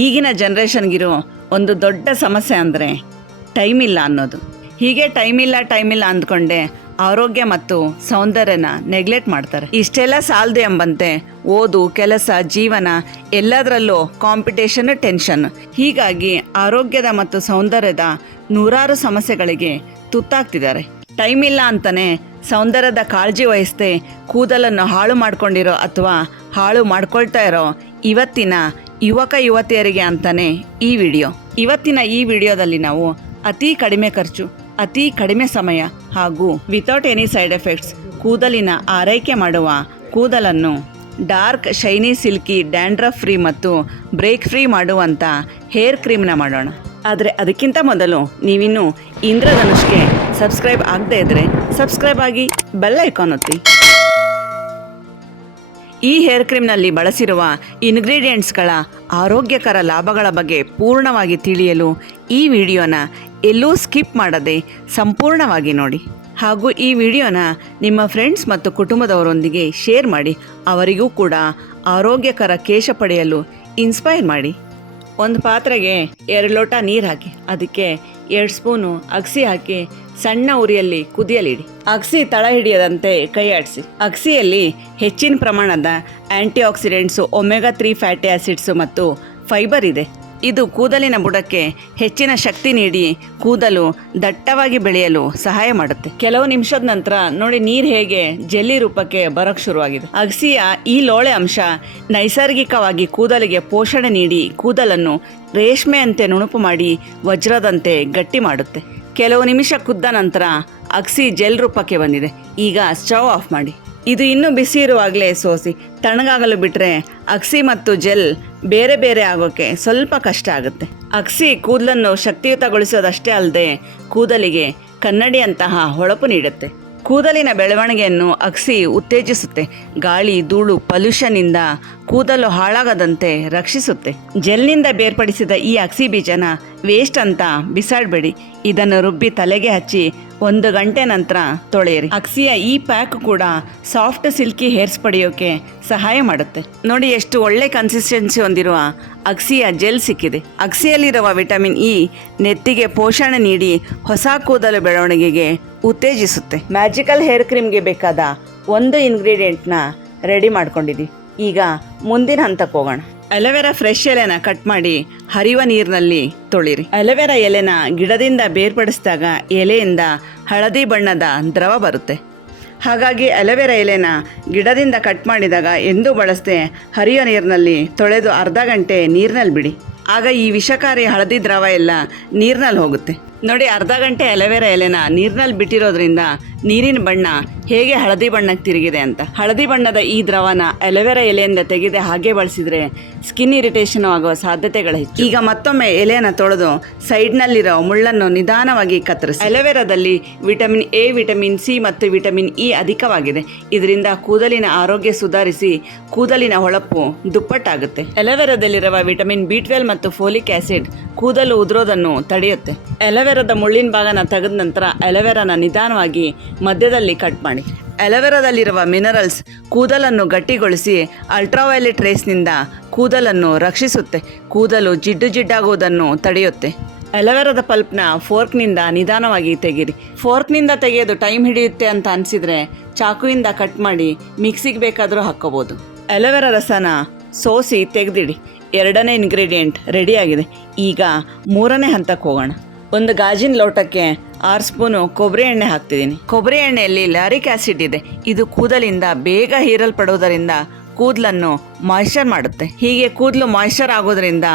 ಈಗಿನ ಜನ್ರೇಷನ್ಗಿರೋ ಒಂದು ದೊಡ್ಡ ಸಮಸ್ಯೆ ಅಂದರೆ ಟೈಮ್ ಇಲ್ಲ ಅನ್ನೋದು. ಹೀಗೆ ಟೈಮ್ ಇಲ್ಲ ಅಂದ್ಕೊಂಡೆ ಆರೋಗ್ಯ ಮತ್ತು ಸೌಂದರ್ಯನ ನೆಗ್ಲೆಕ್ಟ್ ಮಾಡ್ತಾರೆ. ಇಷ್ಟೆಲ್ಲ ಸಾಲದು ಎಂಬಂತೆ ಓದು, ಕೆಲಸ, ಜೀವನ ಎಲ್ಲದರಲ್ಲೂ ಕಾಂಪಿಟೇಷನ್, ಟೆನ್ಷನ್. ಹೀಗಾಗಿ ಆರೋಗ್ಯದ ಮತ್ತು ಸೌಂದರ್ಯದ ನೂರಾರು ಸಮಸ್ಯೆಗಳಿಗೆ ತುತ್ತಾಗ್ತಿದ್ದಾರೆ. ಟೈಮ್ ಇಲ್ಲ ಅಂತಾನೆ ಸೌಂದರ್ಯದ ಕಾಳಜಿ ವಹಿಸದೆ ಕೂದಲನ್ನು ಹಾಳು ಮಾಡ್ಕೊಂಡಿರೋ ಅಥವಾ ಹಾಳು ಮಾಡ್ಕೊಳ್ತಾ ಇರೋ ಇವತ್ತಿನ ಯುವಕ ಯುವತಿಯರಿಗೆ ಅಂತಾನೆ ಈ ವಿಡಿಯೋ. ಇವತ್ತಿನ ಈ ವಿಡಿಯೋದಲ್ಲಿ ನಾವು ಅತಿ ಕಡಿಮೆ ಖರ್ಚು, ಅತಿ ಕಡಿಮೆ ಸಮಯ ಹಾಗೂ ವಿತೌಟ್ ಎನಿ ಸೈಡ್ ಎಫೆಕ್ಟ್ಸ್ ಕೂದಲಿನ ಆರೈಕೆ ಮಾಡುವ, ಕೂದಲನ್ನು dark, shiny, silky, dandruff free ಮತ್ತು ಬ್ರೇಕ್ ಫ್ರೀ ಮಾಡುವಂಥ ಹೇರ್ ಕ್ರೀಮ್ನ ಮಾಡೋಣ. ಆದರೆ ಅದಕ್ಕಿಂತ ಮೊದಲು ನೀವಿನ್ನೂ ಇಂದ್ರಧನುಷ್ಗೆ ಸಬ್ಸ್ಕ್ರೈಬ್ ಆಗದೇ ಇದ್ದರೆ ಸಬ್ಸ್ಕ್ರೈಬ್ ಆಗಿ, ಬೆಲ್ ಐಕಾನ್ ಒತ್ತಿ. ಈ ಹೇರ್ ಕ್ರೀಮ್ನಲ್ಲಿ ಬಳಸಿರುವ ಇಂಗ್ರೀಡಿಯೆಂಟ್ಸ್ಗಳ ಆರೋಗ್ಯಕರ ಲಾಭಗಳ ಬಗ್ಗೆ ಪೂರ್ಣವಾಗಿ ತಿಳಿಯಲು ಈ ವಿಡಿಯೋನ ಎಲ್ಲೂ ಸ್ಕಿಪ್ ಮಾಡದೆ ಸಂಪೂರ್ಣವಾಗಿ ನೋಡಿ. ಹಾಗೂ ಈ ವಿಡಿಯೋನ ನಿಮ್ಮ ಫ್ರೆಂಡ್ಸ್ ಮತ್ತು ಕುಟುಂಬದವರೊಂದಿಗೆ ಶೇರ್ ಮಾಡಿ, ಅವರಿಗೂ ಕೂಡ ಆರೋಗ್ಯಕರ ಕೇಶ ಪಡೆಯಲು ಇನ್ಸ್ಪೈರ್ ಮಾಡಿ. ಒಂದು ಪಾತ್ರೆಗೆ 2 ಲೋಟ ನೀರು ಹಾಕಿ, ಅದಕ್ಕೆ 2 ಸ್ಪೂನು ಅಗಸಿ ಹಾಕಿ ಸಣ್ಣ ಉರಿಯಲ್ಲಿ ಕುದಿಯಲಿಡಿ. ಅಗಸಿ ತಳ ಹಿಡಿಯದಂತೆ ಕೈ ಆಡಿಸಿ. ಅಗಸಿಯಲ್ಲಿ ಹೆಚ್ಚಿನ ಪ್ರಮಾಣದ ಆ್ಯಂಟಿ ಆಕ್ಸಿಡೆಂಟ್ಸು, ಒಮೆಗಾ 3 ಫ್ಯಾಟಿ ಆ್ಯಸಿಡ್ಸು ಮತ್ತು ಫೈಬರ್ ಇದೆ. ಇದು ಕೂದಲಿನ ಬುಡಕ್ಕೆ ಹೆಚ್ಚಿನ ಶಕ್ತಿ ನೀಡಿ ಕೂದಲು ದಟ್ಟವಾಗಿ ಬೆಳೆಯಲು ಸಹಾಯ ಮಾಡುತ್ತೆ. ಕೆಲವು ನಿಮಿಷದ ನಂತರ ನೋಡಿ ನೀರು ಹೇಗೆ ಜೆಲ್ಲಿ ರೂಪಕ್ಕೆ ಬರೋಕ್ಕೆ ಶುರುವಾಗಿದೆ. ಅಗಸಿಯ ಈ ಲೋಳೆ ಅಂಶ ನೈಸರ್ಗಿಕವಾಗಿ ಕೂದಲಿಗೆ ಪೋಷಣೆ ನೀಡಿ ಕೂದಲನ್ನು ರೇಷ್ಮೆಯಂತೆ ನುಣುಪು ಮಾಡಿ ವಜ್ರದಂತೆ ಗಟ್ಟಿ ಮಾಡುತ್ತೆ. ಕೆಲವು ನಿಮಿಷ ಕುದ್ದ ನಂತರ ಅಗಸಿ ಜೆಲ್ ರೂಪಕ್ಕೆ ಬಂದಿದೆ. ಈಗ ಸ್ಟವ್ ಆಫ್ ಮಾಡಿ. ಇದು ಇನ್ನೂ ಬಿಸಿ ಇರುವಾಗಲೇ ಸೋಸಿ ತಣ್ಣಗಾಗಲು ಬಿಟ್ಟರೆ ಅಗಸಿ ಮತ್ತು ಜೆಲ್ ಬೇರೆ ಬೇರೆ ಆಗೋಕ್ಕೆ ಸ್ವಲ್ಪ ಕಷ್ಟ ಆಗುತ್ತೆ. ಅಗಸಿ ಕೂದಲನ್ನು ಶಕ್ತಿಯುತಗೊಳಿಸೋದಷ್ಟೇ ಅಲ್ಲದೆ ಕೂದಲಿಗೆ ಕನ್ನಡಿಯಂತಹ ಹೊಳಪು ನೀಡುತ್ತೆ. ಕೂದಲಿನ ಬೆಳವಣಿಗೆಯನ್ನು ಅಗಸಿ ಉತ್ತೇಜಿಸುತ್ತೆ. ಗಾಳಿ, ಧೂಳು, ಪೊಲ್ಯೂಷನ್ನಿಂದ ಕೂದಲು ಹಾಳಾಗದಂತೆ ರಕ್ಷಿಸುತ್ತೆ. ಜೆಲ್ನಿಂದ ಬೇರ್ಪಡಿಸಿದ ಈ ಅಗಸಿ ಬೀಜನ ವೇಸ್ಟ್ ಅಂತ ಬಿಸಾಡಬೇಡಿ. ಇದನ್ನು ರುಬ್ಬಿ ತಲೆಗೆ ಹಚ್ಚಿ 1 ಗಂಟೆ ನಂತರ ತೊಳೆಯಿರಿ. ಅಗಸಿಯ ಈ ಪ್ಯಾಕ್ ಕೂಡ ಸಾಫ್ಟ್ ಸಿಲ್ಕಿ ಹೇರ್ಸ್ ಪಡೆಯೋಕೆ ಸಹಾಯ ಮಾಡುತ್ತೆ. ನೋಡಿ ಎಷ್ಟು ಒಳ್ಳೆ ಕನ್ಸಿಸ್ಟೆನ್ಸಿ ಹೊಂದಿರುವ ಅಗಸಿಯ ಜೆಲ್ ಸಿಕ್ಕಿದೆ. ಅಗಸಿಯಲ್ಲಿರುವ ವಿಟಮಿನ್ ಇ ನೆತ್ತಿಗೆ ಪೋಷಣೆ ನೀಡಿ ಹೊಸ ಕೂದಲು ಬೆಳವಣಿಗೆಗೆ ಉತ್ತೇಜಿಸುತ್ತೆ. ಮ್ಯಾಜಿಕಲ್ ಹೇರ್ ಕ್ರೀಮ್ಗೆ ಬೇಕಾದ 1 ಇಂಗ್ರೀಡಿಯೆಂಟ್ನ ರೆಡಿ ಮಾಡ್ಕೊಂಡಿದ್ದೀವಿ. ಈಗ ಮುಂದಿನ ಹಂತಕ್ಕೆ ಹೋಗೋಣ. ಅಲೋವೆರಾ ಫ್ರೆಶ್ ಎಲೆನ ಕಟ್ ಮಾಡಿ ಹರಿಯುವ ನೀರಿನಲ್ಲಿ ತೊಳಿರಿ. ಅಲೋವೆರಾ ಎಲೆನ ಗಿಡದಿಂದ ಬೇರ್ಪಡಿಸಿದಾಗ ಎಲೆಯಿಂದ ಹಳದಿ ಬಣ್ಣದ ದ್ರವ ಬರುತ್ತೆ. ಹಾಗಾಗಿ ಅಲೋವೆರಾ ಎಲೆನ ಗಿಡದಿಂದ ಕಟ್ ಮಾಡಿದಾಗ ಎಂದೂ ಬಳಸದೆ ಹರಿಯುವ ನೀರಿನಲ್ಲಿ ತೊಳೆದು ಅರ್ಧ ಗಂಟೆ ನೀರಿನಲ್ಲಿ ಬಿಡಿ. ಆಗ ಈ ವಿಷಕಾರಿ ಹಳದಿ ದ್ರವ ಎಲ್ಲ ನೀರಿನಲ್ಲಿ ಹೋಗುತ್ತೆ. ನೋಡಿ, ಅರ್ಧ ಗಂಟೆ ಅಲೋವೆರಾ ಎಲೆನ ನೀರಿನಲ್ಲಿ ಬಿಟ್ಟಿರೋದ್ರಿಂದ ನೀರಿನ ಬಣ್ಣ ಹೇಗೆ ಹಳದಿ ಬಣ್ಣಕ್ಕೆ ತಿರುಗಿದೆ ಅಂತ. ಹಳದಿ ಬಣ್ಣದ ಈ ದ್ರವನ ಅಲೋವೆರಾ ಎಲೆಯಿಂದ ತೆಗೆದು ಹಾಗೆ ಬಳಸಿದರೆ ಸ್ಕಿನ್ ಇರಿಟೇಷನ್ ಆಗುವ ಸಾಧ್ಯತೆಗಳು ಹೆಚ್ಚು. ಈಗ ಮತ್ತೊಮ್ಮೆ ಎಲೆಯನ್ನು ತೊಳೆದು ಸೈಡ್ನಲ್ಲಿರೋ ಮುಳ್ಳನ್ನು ನಿಧಾನವಾಗಿ ಕತ್ತರಿಸಿ. ಅಲೋವೆರಾದಲ್ಲಿ ವಿಟಮಿನ್ ಎ, ವಿಟಮಿನ್ ಸಿ ಮತ್ತು ವಿಟಮಿನ್ ಇ ಅಧಿಕವಾಗಿದೆ. ಇದರಿಂದ ಕೂದಲಿನ ಆರೋಗ್ಯ ಸುಧಾರಿಸಿ ಕೂದಲಿನ ಹೊಳಪು ದುಪ್ಪಟ್ಟಾಗುತ್ತೆ. ಅಲೋವೆರಾದಲ್ಲಿರುವ ವಿಟಮಿನ್ ಬಿ12 ಮತ್ತು ಫೋಲಿಕ್ ಆಸಿಡ್ ಕೂದಲು ಉದುರೋದನ್ನು ತಡೆಯುತ್ತೆ. ಅಲೋವೆರಾದ ಮುಳ್ಳಿನ ಭಾಗನ ತೆಗೆದ ನಂತರ ಅಲೋವೆರಾನ ನಿಧಾನವಾಗಿ ಮಧ್ಯದಲ್ಲಿ ಕಟ್ ಮಾಡಿ. ಅಲೋವೆರಾದಲ್ಲಿರುವ ಮಿನರಲ್ಸ್ ಕೂದಲನ್ನು ಗಟ್ಟಿಗೊಳಿಸಿ ಅಲ್ಟ್ರಾವೈಲೆಟ್ ರೇಸ್ನಿಂದ ಕೂದಲನ್ನು ರಕ್ಷಿಸುತ್ತೆ. ಕೂದಲು ಜಿಡ್ಡಾಗುವುದನ್ನು ತಡೆಯುತ್ತೆ. ಅಲೋವೆರಾದ ಪಲ್ಪ್ನ ಫೋರ್ಕ್ನಿಂದ ನಿಧಾನವಾಗಿ ತೆಗೀರಿ. ಫೋರ್ಕ್ನಿಂದ ತೆಗೆಯೋದು ಟೈಮ್ ಹಿಡಿಯುತ್ತೆ ಅಂತ ಅನಿಸಿದರೆ ಚಾಕುವಿಂದ ಕಟ್ ಮಾಡಿ ಮಿಕ್ಸಿಗೆ ಬೇಕಾದರೂ ಹಾಕ್ಕೋಬೋದು. ಅಲೋವೆರಾ ರಸನ ಸೋಸಿ ತೆಗೆದಿಡಿ. 2ನೇ ಇಂಗ್ರೀಡಿಯೆಂಟ್ ರೆಡಿಯಾಗಿದೆ. ಈಗ 3ನೇ ಹಂತಕ್ಕೆ ಹೋಗೋಣ. ಒಂದು ಗಾಜಿನ ಲೋಟಕ್ಕೆ 6 ಸ್ಪೂನು ಕೊಬ್ಬರಿ ಎಣ್ಣೆ ಹಾಕ್ತಿದ್ದೀನಿ. ಕೊಬ್ಬರಿ ಎಣ್ಣೆಯಲ್ಲಿ ಲ್ಯಾರಿಕ್ ಆ್ಯಸಿಡ್ ಇದೆ. ಇದು ಕೂದಲಿಂದ ಬೇಗ ಹೀರಲ್ಪಡುವುದರಿಂದ ಕೂದಲನ್ನು ಮಾಯ್ಶ್ಚರ್ ಮಾಡುತ್ತೆ. ಹೀಗೆ ಕೂದಲು ಮಾಯ್ಶ್ಚರ್ ಆಗೋದ್ರಿಂದ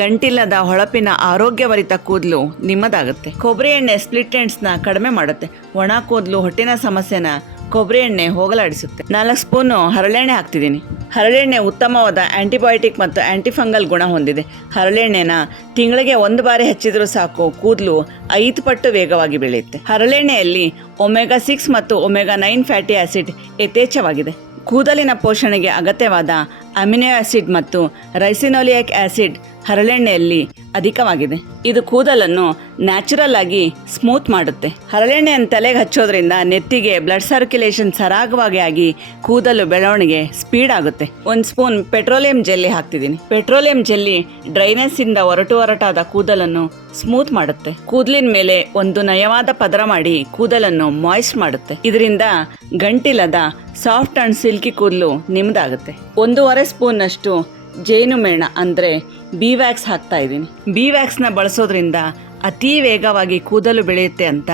ಗಂಟಿಲ್ಲದ ಹೊಳಪಿನ ಆರೋಗ್ಯಭರಿತ ಕೂದಲು ನಿಮ್ಮದಾಗುತ್ತೆ. ಕೊಬ್ಬರಿ ಎಣ್ಣೆ ಸ್ಪ್ಲಿಟ್ ಎಂಡ್ಸ್ನ ಕಡಿಮೆ ಮಾಡುತ್ತೆ. ಒಣ ಕೂದಲು, ಹೊಟ್ಟಿನ ಸಮಸ್ಯೆನ ಕೊಬ್ಬರಿ ಎಣ್ಣೆ ಹೋಗಲಾಡಿಸುತ್ತೆ. 4 ಸ್ಪೂನು ಹರಳೆಣ್ಣೆ ಹಾಕ್ತಿದ್ದೀನಿ. ಹರಳೆಣ್ಣೆ ಉತ್ತಮವಾದ ಆ್ಯಂಟಿಬಯೋಟಿಕ್ ಮತ್ತು ಆ್ಯಂಟಿಫಂಗಲ್ ಗುಣ ಹೊಂದಿದೆ. ಹರಳೆಣ್ಣೆನ ತಿಂಗಳಿಗೆ 1 ಬಾರಿ ಹಚ್ಚಿದರೂ ಸಾಕು, ಕೂದಲು 5 ಪಟ್ಟು ವೇಗವಾಗಿ ಬೆಳೆಯುತ್ತೆ. ಹರಳೆಣ್ಣೆಯಲ್ಲಿ ಒಮೆಗಾ 6 ಮತ್ತು ಒಮೆಗಾ 9 ಫ್ಯಾಟಿ ಆ್ಯಸಿಡ್ ಯಥೇಚ್ಛವಾಗಿದೆ. ಕೂದಲಿನ ಪೋಷಣೆಗೆ ಅಗತ್ಯವಾದ ಅಮಿನೋ ಆ್ಯಸಿಡ್ ಮತ್ತು ರೈಸಿನೋಲಿಕ್ ಆ್ಯಸಿಡ್ ಹರಳೆಣ್ಣೆಯಲ್ಲಿ ಅಧಿಕವಾಗಿದೆ. ಇದು ಕೂದಲನ್ನು ನ್ಯಾಚುರಲ್ ಆಗಿ ಸ್ಮೂತ್ ಮಾಡುತ್ತೆ. ಹರಳೆಣ್ಣೆಯನ್ನು ತಲೆಗೆ ಹಚ್ಚೋದ್ರಿಂದ ನೆತ್ತಿಗೆ ಬ್ಲಡ್ ಸರ್ಕ್ಯುಲೇಷನ್ ಸರಾಗವಾಗಿ ಆಗಿ ಕೂದಲು ಬೆಳವಣಿಗೆ ಸ್ಪೀಡ್ ಆಗುತ್ತೆ. 1 ಸ್ಪೂನ್ ಪೆಟ್ರೋಲಿಯಂ ಜೆಲ್ಲಿ ಹಾಕ್ತಿದ್ದೀನಿ. ಪೆಟ್ರೋಲಿಯಂ ಜೆಲ್ಲಿ ಡ್ರೈನೆಸ್ ಇಂದ ಒರಟಾದ ಕೂದಲನ್ನು ಸ್ಮೂತ್ ಮಾಡುತ್ತೆ. ಕೂದಲಿನ ಮೇಲೆ ಒಂದು ನಯವಾದ ಪದರ ಮಾಡಿ ಕೂದಲನ್ನು ಮಾಯ್ಸ್ಟ್ ಮಾಡುತ್ತೆ. ಇದರಿಂದ ಗಂಟಿಲ್ಲದ ಸಾಫ್ಟ್ ಅಂಡ್ ಸಿಲ್ಕಿ ಕೂದಲು ನಿಮ್ದಾಗುತ್ತೆ. 1.5 ಸ್ಪೂನ್ ಅಷ್ಟು ಜೇನುಮೇಣ ಅಂದರೆ ಬಿ ವ್ಯಾಕ್ಸ್ ಹಾಕ್ತಾ ಇದ್ದೀನಿ. ಬಿ ವ್ಯಾಕ್ಸ್ನ ಬಳಸೋದ್ರಿಂದ ಅತಿ ವೇಗವಾಗಿ ಕೂದಲು ಬೆಳೆಯುತ್ತೆ ಅಂತ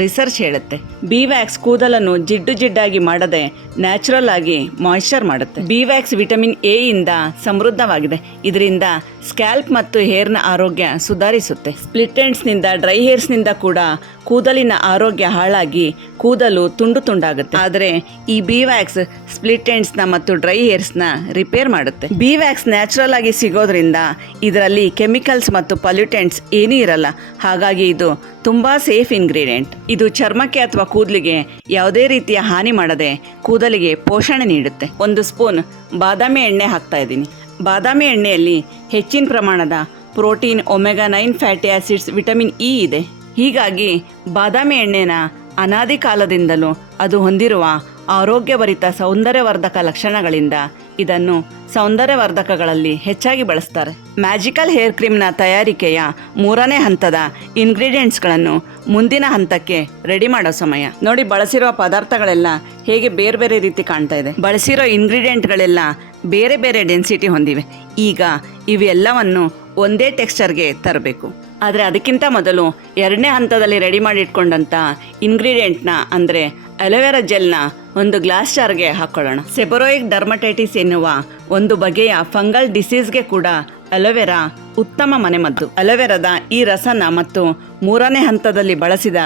ರಿಸರ್ಚ್ ಹೇಳುತ್ತೆ. ಬಿ ವ್ಯಾಕ್ಸ್ ಕೂದಲನ್ನು ಜಿಡ್ಡಾಗಿ ಮಾಡದೆ ನ್ಯಾಚುರಲ್ ಆಗಿ ಮಾಯಿಶ್ಚರ್ ಮಾಡುತ್ತೆ. ಬಿ ವ್ಯಾಕ್ಸ್ ವಿಟಮಿನ್ ಎ ಇಂದ ಸಮೃದ್ಧವಾಗಿದೆ. ಇದರಿಂದ ಸ್ಕ್ಯಾಲ್ಪ್ ಮತ್ತು ಹೇರ್ನ ಆರೋಗ್ಯ ಸುಧಾರಿಸುತ್ತೆ. ಸ್ಪ್ಲಿಟ್ ಎಂಡ್ಸ್ನಿಂದ ಡ್ರೈ ಹೇರ್ಸ್ನಿಂದ ಕೂಡ ಕೂದಲಿನ ಆರೋಗ್ಯ ಹಾಳಾಗಿ ಕೂದಲು ತುಂಡಾಗುತ್ತೆ. ಆದರೆ ಈ ಬಿ ವ್ಯಾಕ್ಸ್ ಸ್ಪ್ಲಿಟ್ ಎಂಡ್ಸ್ನ ಮತ್ತು ಡ್ರೈ ಹೇರ್ಸ್ನ ರಿಪೇರ್ ಮಾಡುತ್ತೆ. ಬಿ ವ್ಯಾಕ್ಸ್ ನ್ಯಾಚುರಲ್ ಆಗಿ ಸಿಗೋದ್ರಿಂದ ಇದರಲ್ಲಿ ಕೆಮಿಕಲ್ಸ್ ಮತ್ತು ಪೊಲ್ಯೂಟೆಂಟ್ಸ್ ಏನೂ ಇರಲ್ಲ. ಹಾಗಾಗಿ ಇದು ತುಂಬಾ ಸೇಫ್ ಇಂಗ್ರೀಡಿಯೆಂಟ್. ಇದು ಚರ್ಮಕ್ಕೆ ಅಥವಾ ಕೂದಲಿಗೆ ಯಾವುದೇ ರೀತಿಯ ಹಾನಿ ಮಾಡದೆ ಕೂದಲಿಗೆ ಪೋಷಣೆ ನೀಡುತ್ತೆ. 1 ಸ್ಪೂನ್ ಬಾದಾಮಿ ಎಣ್ಣೆ ಹಾಕ್ತಾ ಇದ್ದೀನಿ. ಬಾದಾಮಿ ಎಣ್ಣೆಯಲ್ಲಿ ಹೆಚ್ಚಿನ ಪ್ರಮಾಣದ protein, omega 9 fatty acids, vitamin E ಇದೆ. ಹೀಗಾಗಿ ಬಾದಾಮಿ ಎಣ್ಣೆನ ಅನಾದಿ ಕಾಲದಿಂದಲೂ ಅದು ಹೊಂದಿರುವ ಆರೋಗ್ಯಭರಿತ ಸೌಂದರ್ಯವರ್ಧಕ ಲಕ್ಷಣಗಳಿಂದ ಇದನ್ನು ಸೌಂದರ್ಯವರ್ಧಕಗಳಲ್ಲಿ ಹೆಚ್ಚಾಗಿ ಬಳಸ್ತಾರೆ. ಮ್ಯಾಜಿಕಲ್ ಹೇರ್ ಕ್ರೀಮ್ನ ತಯಾರಿಕೆಯ 3ನೇ ಹಂತದ ಇಂಗ್ರೀಡಿಯೆಂಟ್ಸ್ಗಳನ್ನು ಮುಂದಿನ ಹಂತಕ್ಕೆ ರೆಡಿ ಮಾಡೋ ಸಮಯ. ನೋಡಿ, ಬಳಸಿರೋ ಪದಾರ್ಥಗಳೆಲ್ಲ ಹೇಗೆ ಬೇರೆ ರೀತಿ ಕಾಣ್ತಾ ಇದೆ. ಬಳಸಿರೋ ಇಂಗ್ರೀಡಿಯೆಂಟ್ಗಳೆಲ್ಲ ಬೇರೆ ಡೆನ್ಸಿಟಿ ಹೊಂದಿವೆ. ಈಗ ಇವೆಲ್ಲವನ್ನು ಒಂದೇ ಟೆಕ್ಸ್ಚರ್ಗೆ ತರಬೇಕು. ಆದರೆ ಅದಕ್ಕಿಂತ ಮೊದಲು 2ನೇ ಹಂತದಲ್ಲಿ ರೆಡಿ ಮಾಡಿ ಇಟ್ಕೊಂಡಂಥ ಇಂಗ್ರೀಡಿಯೆಂಟ್ನ ಅಂದರೆ ಅಲೋವೆರಾ ಜೆಲ್ನ ಒಂದು ಗ್ಲಾಸ್ ಜಾರ್ಗೆ ಹಾಕೊಳ್ಳೋಣ. ಸೆಬರೋಯಿಕ್ ಡರ್ಮಟೈಟಿಸ್ ಎನ್ನುವ ಒಂದು ಬಗೆಯ ಫಂಗಲ್ ಡಿಸೀಸ್ಗೆ ಕೂಡ ಅಲೋವೆರಾ ಉತ್ತಮ ಮನೆಮದ್ದು. ಅಲೋವೆರಾದ ಈ ರಸನ ಮತ್ತು 3ನೇ ಹಂತದಲ್ಲಿ ಬಳಸಿದ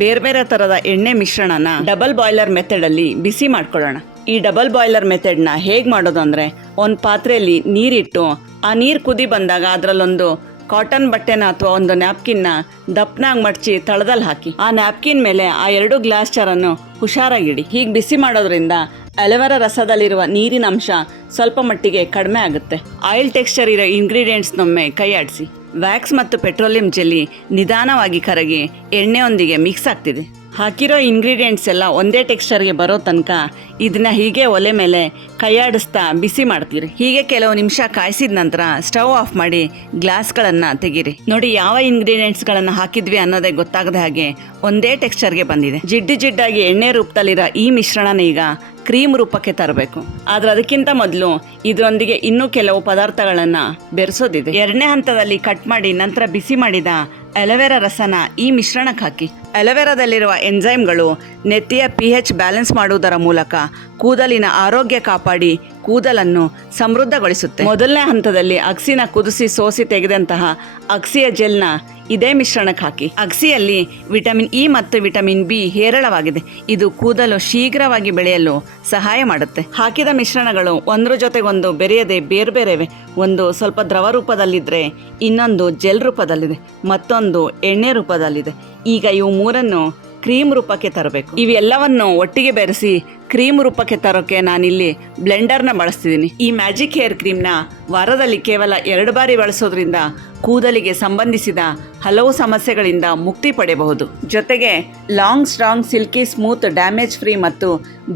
ಬೇರೆ ಥರದ ಎಣ್ಣೆ ಮಿಶ್ರಣನ ಡಬಲ್ ಬಾಯ್ಲರ್ ಮೆಥಡಲ್ಲಿ ಬಿಸಿ ಮಾಡ್ಕೊಳ್ಳೋಣ. ಈ ಡಬಲ್ ಬಾಯ್ಲರ್ ಮೆಥಡ್ನ ಹೇಗೆ ಮಾಡೋದು ಅಂದರೆ, ಒಂದು ಪಾತ್ರೆಯಲ್ಲಿ ನೀರಿಟ್ಟು ಆ ನೀರು ಕುದಿ ಬಂದಾಗ ಅದರಲ್ಲೊಂದು ಕಾಟನ್ ಬಟ್ಟೆನ ಅಥವಾ ಒಂದು ನ್ಯಾಪ್ಕಿನ್ನ ದಪ್ಪನಾಗಿ ಮಡಚಿ ತಳದಲ್ಲಿ ಹಾಕಿ ಆ ನ್ಯಾಪ್ಕಿನ್ ಮೇಲೆ ಆ 2 ಗ್ಲಾಸ್ ಜಾರನ್ನು ಹುಷಾರಾಗಿಡಿ. ಹೀಗೆ ಬಿಸಿ ಮಾಡೋದ್ರಿಂದ ಅಲೋವೆರಾ ರಸದಲ್ಲಿರುವ ನೀರಿನ ಅಂಶ ಸ್ವಲ್ಪ ಮಟ್ಟಿಗೆ ಕಡಿಮೆ ಆಗುತ್ತೆ. ಆಯಿಲ್ ಟೆಕ್ಸ್ಚರ್ ಇರೋ ಇಂಗ್ರೀಡಿಯೆಂಟ್ಸ್ನೊಮ್ಮೆ ಕೈ ಆಡಿಸಿ. ವ್ಯಾಕ್ಸ್ ಮತ್ತು ಪೆಟ್ರೋಲಿಯಂ ಜೆಲ್ಲಿ ನಿಧಾನವಾಗಿ ಕರಗಿ ಎಣ್ಣೆಯೊಂದಿಗೆ ಮಿಕ್ಸ್ ಆಗ್ತಿದೆ. ಹಾಕಿರೋ ಇಂಗ್ರೀಡಿಯೆಂಟ್ಸ್ ಎಲ್ಲ ಒಂದೇ ಟೆಕ್ಸ್ಚರ್ಗೆ ಬರೋ ತನಕ ಇದನ್ನ ಹೀಗೆ ಒಲೆ ಮೇಲೆ ಕೈಯಾಡಿಸ್ತಾ ಬಿಸಿ ಮಾಡ್ತೀರಿ. ಹೀಗೆ ಕೆಲವು ನಿಮಿಷ ಕಾಯಿಸಿದ ನಂತರ ಸ್ಟವ್ ಆಫ್ ಮಾಡಿ ಗ್ಲಾಸ್ಗಳನ್ನು ತೆಗೀರಿ. ನೋಡಿ, ಯಾವ ಇಂಗ್ರೀಡಿಯೆಂಟ್ಸ್ಗಳನ್ನು ಹಾಕಿದ್ವಿ ಅನ್ನೋದೇ ಗೊತ್ತಾಗದ ಹಾಗೆ ಒಂದೇ ಟೆಕ್ಸ್ಚರ್ಗೆ ಬಂದಿದೆ. ಜಿಡ್ಡಾಗಿ ಎಣ್ಣೆ ರೂಪದಲ್ಲಿರೋ ಈ ಮಿಶ್ರಣನ ಈಗ ಕ್ರೀಮ್ ರೂಪಕ್ಕೆ ತರಬೇಕು. ಆದರೆ ಅದಕ್ಕಿಂತ ಮೊದಲು ಇದರೊಂದಿಗೆ ಇನ್ನೂ ಕೆಲವು ಪದಾರ್ಥಗಳನ್ನು ಬೆರೆಸೋದಿದೆ. 2ನೇ ಹಂತದಲ್ಲಿ ಕಟ್ ಮಾಡಿ ನಂತರ ಬಿಸಿ ಮಾಡಿದ ಅಲೋವೆರಾ ರಸನ ಈ ಮಿಶ್ರಣಕ್ಕೆ ಹಾಕಿ. ಅಲೋವೆರಾದಲ್ಲಿರುವ ಎಂಜೈಮ್ಗಳು ನೆತ್ತಿಯ pH ಬ್ಯಾಲೆನ್ಸ್ ಮಾಡುವುದರ ಮೂಲಕ ಕೂದಲಿನ ಆರೋಗ್ಯ ಕಾಪಾಡಿ ಕೂದಲನ್ನು ಸಮೃದ್ಧಗೊಳಿಸುತ್ತೆ. 1ನೇ ಹಂತದಲ್ಲಿ ಅಗಸಿನ ಕುದಿಸಿ ಸೋಸಿ ತೆಗೆದಂತಹ ಅಗಸಿಯ ಜೆಲ್ನ ಇದೇ ಮಿಶ್ರಣಕ್ಕೆ ಹಾಕಿ. ಅಗಸಿಯಲ್ಲಿ ವಿಟಮಿನ್ ಇ ಮತ್ತು ವಿಟಮಿನ್ ಬಿ ಹೇರಳವಾಗಿದೆ. ಇದು ಕೂದಲು ಶೀಘ್ರವಾಗಿ ಬೆಳೆಯಲು ಸಹಾಯ ಮಾಡುತ್ತೆ. ಹಾಕಿದ ಮಿಶ್ರಣಗಳು ಒಂದ್ರ ಜೊತೆಗೊಂದು ಬೆರೆಯದೆ ಬೇರೆವೆ. ಒಂದು ಸ್ವಲ್ಪ ದ್ರವ ರೂಪದಲ್ಲಿದ್ದರೆ ಇನ್ನೊಂದು ಜೆಲ್ ರೂಪದಲ್ಲಿದೆ, ಮತ್ತೊಂದು ಎಣ್ಣೆ ರೂಪದಲ್ಲಿದೆ. ಈಗ ಇವು 3ನ್ನು ಕ್ರೀಮ್ ರೂಪಕ್ಕೆ ತರಬೇಕು. ಇವೆಲ್ಲವನ್ನು ಒಟ್ಟಿಗೆ ಬೆರೆಸಿ ಕ್ರೀಮ್ ರೂಪಕ್ಕೆ ತರೋಕೆ ನಾನಿಲ್ಲಿ ಬ್ಲೆಂಡರ್ನ ಬಳಸ್ತಿದ್ದೀನಿ. ಈ ಮ್ಯಾಜಿಕ್ ಹೇರ್ ಕ್ರೀಮ್ನ ವಾರದಲ್ಲಿ ಕೇವಲ 2 ಬಾರಿ ಬಳಸೋದ್ರಿಂದ ಕೂದಲಿಗೆ ಸಂಬಂಧಿಸಿದ ಹಲವು ಸಮಸ್ಯೆಗಳಿಂದ ಮುಕ್ತಿ ಪಡೆಯಬಹುದು. ಜೊತೆಗೆ long, strong, silky, smooth, damage free ಮತ್ತು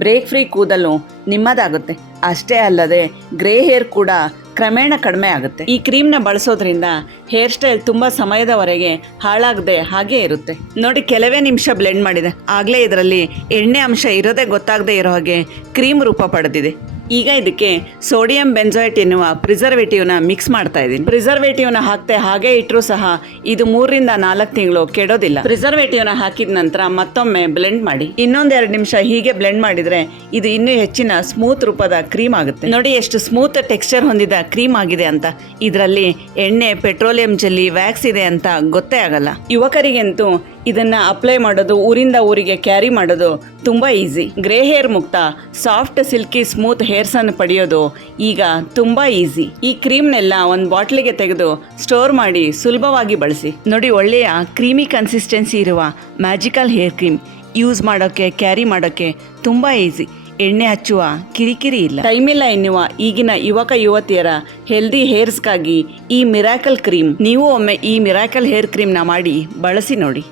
ಬ್ರೇಕ್ ಫ್ರೀ ಕೂದಲು ನಿಮ್ಮದಾಗುತ್ತೆ. ಅಷ್ಟೇ ಅಲ್ಲದೆ ಗ್ರೇ ಹೇರ್ ಕೂಡ ಕ್ರಮೇಣ ಕಡಿಮೆ ಆಗುತ್ತೆ. ಈ ಕ್ರೀಮ್ನ ಬಳಸೋದ್ರಿಂದ ಹೇರ್ ಸ್ಟೈಲ್ ತುಂಬ ಸಮಯದವರೆಗೆ ಹಾಳಾಗದೆ ಹಾಗೆ ಇರುತ್ತೆ. ನೋಡಿ, ಕೆಲವೇ ನಿಮಿಷ ಬ್ಲೆಂಡ್ ಮಾಡಿದೆ, ಆಗಲೇ ಇದರಲ್ಲಿ ಎಣ್ಣೆ ಅಂಶ ಇರೋದೇ ಗೊತ್ತಾಗದೆ ಇರೋ ಹಾಗೆ ಕ್ರೀಮ್ ರೂಪ ಪಡೆದಿದೆ. ಈಗ ಇದಕ್ಕೆ ಸೋಡಿಯಂ ಬೆಂಜೋಯೇಟ್ ಎನ್ನುವ ಪ್ರಿಸರ್ವೇಟಿವ್ನ ಮಿಕ್ಸ್ ಮಾಡ್ತಾ ಇದ್ದೀನಿ. ಪ್ರಿಸರ್ವೇಟಿವ್ನ ಹಾಕ್ತೆ ಹಾಗೆ ಇಟ್ಟರೂ ಸಹ ಇದು 3 ರಿಂದ 4 ತಿಂಗಳು ಕೆಡೋದಿಲ್ಲ. ಪ್ರಿಸರ್ವೇಟಿವ್ನ ಹಾಕಿದ ನಂತರ ಮತ್ತೊಮ್ಮೆ ಬ್ಲೆಂಡ್ ಮಾಡಿ. ಇನ್ನೊಂದು 2 ನಿಮಿಷ ಹೀಗೆ ಬ್ಲೆಂಡ್ ಮಾಡಿದರೆ ಇದು ಇನ್ನೂ ಹೆಚ್ಚಿನ ಸ್ಮೂತ್ ರೂಪದ ಕ್ರೀಮ್ ಆಗುತ್ತೆ. ನೋಡಿ ಎಷ್ಟು ಸ್ಮೂತ್ ಟೆಕ್ಸ್ಚರ್ ಹೊಂದಿದ ಕ್ರೀಮ್ ಆಗಿದೆ ಅಂತ. ಇದರಲ್ಲಿ ಎಣ್ಣೆ, ಪೆಟ್ರೋಲಿಯಂ ಜೆಲ್ಲಿ, ವ್ಯಾಕ್ಸ್ ಇದೆ ಅಂತ ಗೊತ್ತೇ ಆಗಲ್ಲ. ಯುವಕರಿಗಂತೂ ಇದನ್ನ ಅಪ್ಲೈ ಮಾಡೋದು, ಊರಿಂದ ಊರಿಗೆ ಕ್ಯಾರಿ ಮಾಡೋದು ತುಂಬಾ ಈಸಿ. ಗ್ರೇ ಹೇರ್ ಮುಕ್ತ ಸಾಫ್ಟ್, ಸಿಲ್ಕಿ, ಸ್ಮೂತ್ ಹೇರ್ಸ್ ಅನ್ನು ಪಡೆಯೋದು ಈಗ ತುಂಬಾ ಈಸಿ. ಈ ಕ್ರೀಮ್ನೆಲ್ಲ ಒಂದು ಬಾಟ್ಲಿಗೆ ತೆಗೆದು ಸ್ಟೋರ್ ಮಾಡಿ ಸುಲಭವಾಗಿ ಬಳಸಿ. ನೋಡಿ, ಒಳ್ಳೆಯ ಕ್ರೀಮಿ ಕನ್ಸಿಸ್ಟೆನ್ಸಿ ಇರುವ ಮ್ಯಾಜಿಕಲ್ ಹೇರ್ ಕ್ರೀಮ್ ಯೂಸ್ ಮಾಡೋಕ್ಕೆ, ಕ್ಯಾರಿ ಮಾಡೋಕ್ಕೆ ತುಂಬ ಈಸಿ. ಎಣ್ಣೆ ಹಚ್ಚುವ ಕಿರಿಕಿರಿ ಇಲ್ಲ. ಟೈಮಿಲ್ಲ ಎನ್ನುವ ಈಗಿನ ಯುವಕ ಯುವತಿಯರ ಹೆಲ್ದಿ ಹೇರ್ಸ್ಗಾಗಿ ಈ ಮಿರಾಕಲ್ ಕ್ರೀಮ್. ನೀವು ಒಮ್ಮೆ ಈ ಮಿರಾಕಲ್ ಹೇರ್ ಕ್ರೀಮ್ನ ಮಾಡಿ ಬಳಸಿ ನೋಡಿ.